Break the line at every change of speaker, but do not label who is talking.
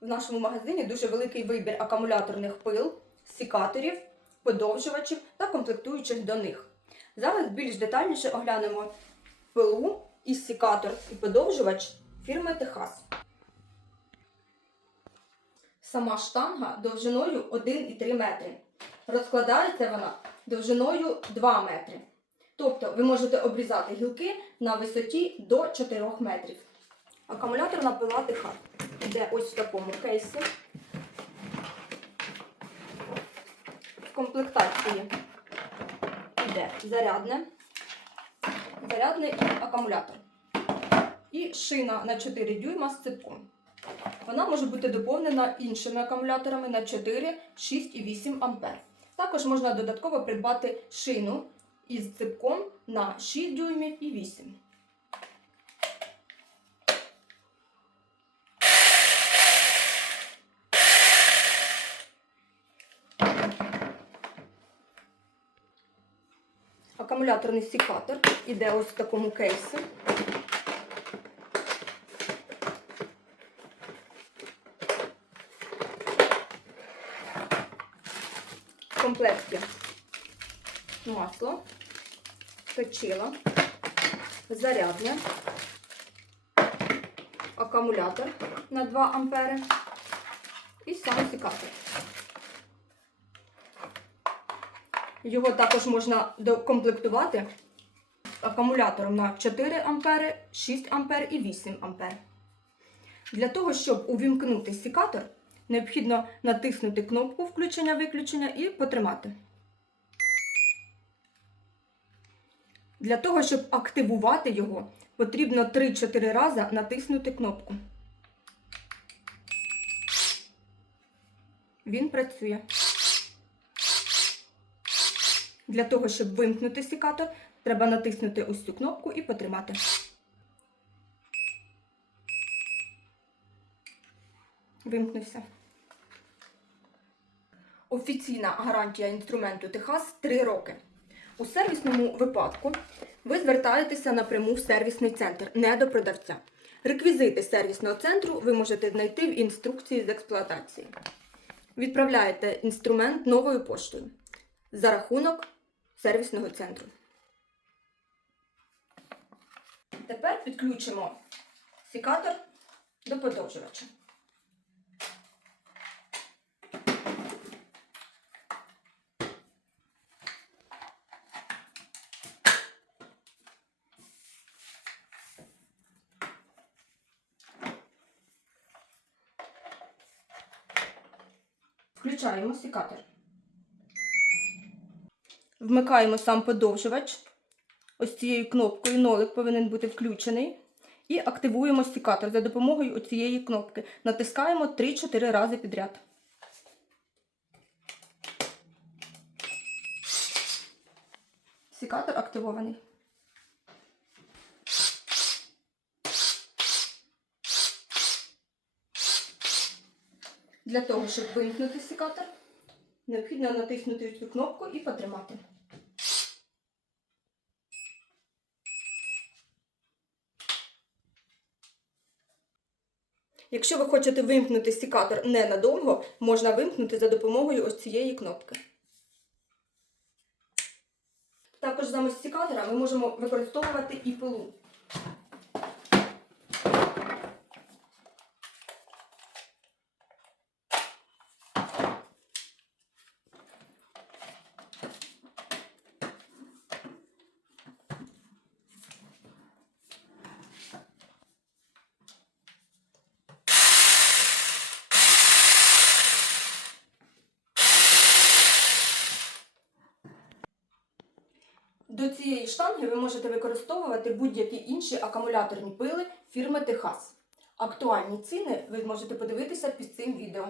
в нашому магазині дуже великий вибір акумуляторних пил, сікаторів, подовжувачів та комплектуючих до них. Зараз більш детальніше оглянемо пилу і сікатор і подовжувач фірми Техас. Сама штанга довжиною 1,3 метри. Розкладається вона довжиною 2 метри. Тобто ви можете обрізати гілки на висоті до 4 метрів. Акумуляторна пила Техас йде ось в такому кейсі. В комплектації йде зарядне, зарядний акумулятор і шина на 4 дюйма з ципком. Вона може бути доповнена іншими акумуляторами на 4, 6 і 8 ампер. Також можна додатково придбати шину із ципком на 6 дюймів і 8. Акумуляторний сікатор іде ось в такому кейсі. В комплекті масло, точило, зарядне, акумулятор на 2 ампери і сам сікатор. Його також можна докомплектувати акумулятором на 4 ампери, 6 ампер і 8 ампер. Для того, щоб увімкнути сікатор, необхідно натиснути кнопку включення-виключення і потримати. Для того, щоб активувати його, потрібно 3-4 рази натиснути кнопку. Він працює. Для того, щоб вимкнути сікатор, треба натиснути ось цю кнопку і потримати. Вимкнувся. Офіційна гарантія інструменту Техас 3 роки. У сервісному випадку ви звертаєтеся напряму в сервісний центр, не до продавця. Реквізити сервісного центру ви можете знайти в інструкції з експлуатації. Відправляєте інструмент новою поштою за рахунок сервісного центру. Тепер підключимо сікатор до подовжувача. Включаємо сікатор. Вмикаємо сам подовжувач. Ось цією кнопкою нолик повинен бути включений. І активуємо сікатор за допомогою цієї кнопки. Натискаємо 3-4 рази підряд. Сікатор активований. Для того, щоб вимкнути сікатор, необхідно натиснути цю кнопку і потримати. Якщо ви хочете вимкнути сікатор ненадовго, можна вимкнути за допомогою ось цієї кнопки. Також замість сікатора ми можемо використовувати і пилу. До цієї штанги ви можете використовувати будь-які інші акумуляторні пили фірми Техас. Актуальні ціни ви можете подивитися під цим відео.